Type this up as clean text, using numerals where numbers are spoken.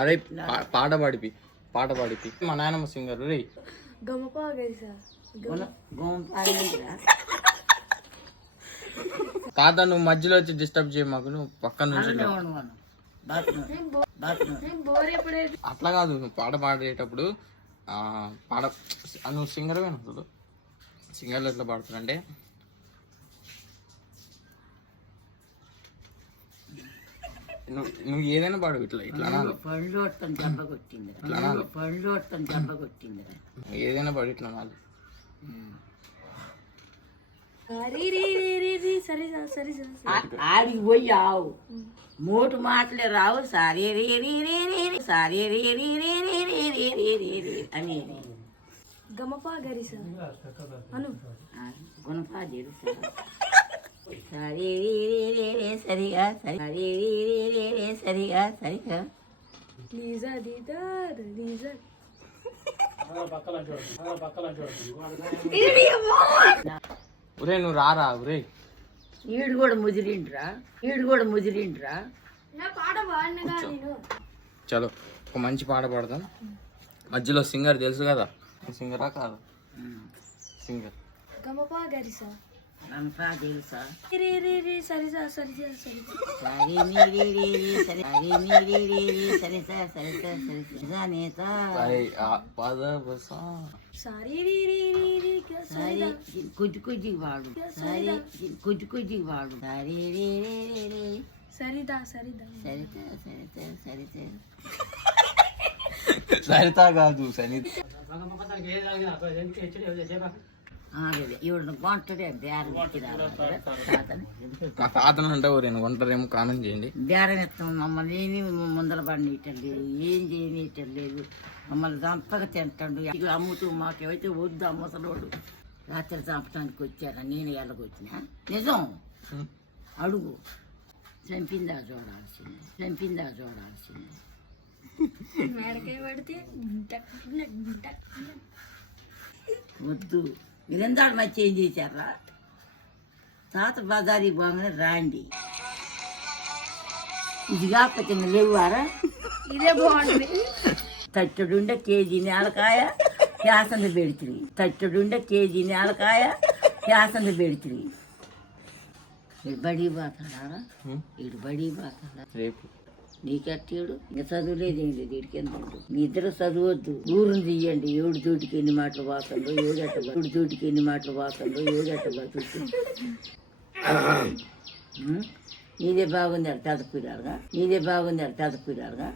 అదే పాట పాడిపి మా నాయనమ్మ సింగర్ రే తాత నువ్వు మధ్యలో వచ్చి డిస్టర్బ్ చేయ మాకు, నువ్వు పక్కన నుంచి అట్లా కాదు. నువ్వు పాట పాడేటప్పుడు పాడ నువ్వు సింగర్ అసలు సింగర్లు ఎట్లా పాడుతారంటే నువ్వు ఏదైనా పాడు ఇట్లా ఇట్లా ఏదైనా పాడు ఇట్లా నాలుగు ఆడికి పోయి ఆవు మోటు మాటలే రావు సారీ రే రే రే రే సారీ రే రే రే రే రే రే రే రే రే అనేది గమపా గరిస అను గుణపా గరిస సారీ రే రే రే సరిగా సారీ రే రే రే రే సరిగా సరిగా లీజా దీదా లీజా ఒరే నువ్వు రారా ఒరే ఈడు కూడా ముదిరిండ్రా చలో ఒక మంచి పాట పాడదాం. మధ్యలో సింగర్ తెలుసు కదా, సింగరా కాదు సింగర్ గమపా గరిస గమపా తెలుసా రే రే రే సరిసా సరిసా సరిసా సారీ నీ రే రే రే సరి సారీ నీ రే రే రే సరిసా సరిసా సరిసా నేతా పద బసా సారీ రే రే రే రే సారీ కుజ్జి వాడు సారీ కుజ్జి వాడు సారీ రే రే రే రే సరిదా సరిదా సరితా సరితా సరితా సరితా కాదు సరిత ఇవిడ కొంటడే బేరం మా తాతను అంటే నేను కొంటారేమో కానం చేయండి. బేరం ఇస్తాం మమ్మల్ని ఏమి ముందర పడినట్టలేదు, ఏం చేయనట్టలేదు, మమ్మల్ని చంపగా తింటాడు. ఇక అమ్ముతూ మాకేమైతే వద్దు అమ్మసలోడు రాత్రి చంపడానికి వచ్చాక నేను ఎలాగొచ్చినా నిజం అడుగు చంపిందా చూడాల్సిందే మేడకాయ పడితే వద్దు మీరెందాడు మరి చేంజ్ చేశారా తాత బజారీ బాగానే రాండి ఇది కాకపోతే లేవారా ఇదే బాగుంటుంది. తట్టుడుండే కేజీ నేలకాయ క్యాసంద పెడుతుంది ఇటు బడి బాతాడా రేపు నీకెట్టాడు ఇంకా చదువులేదేం లేదు వీడికి ఎంత మీ ఇద్దరు చదువద్దు ఊరుని తీయండి. ఏడు చోటికి ఎన్ని మాటలు వాకండు ఏడెట్ట బతుకు నీదే బాగుంది అది చదువుకురారుగా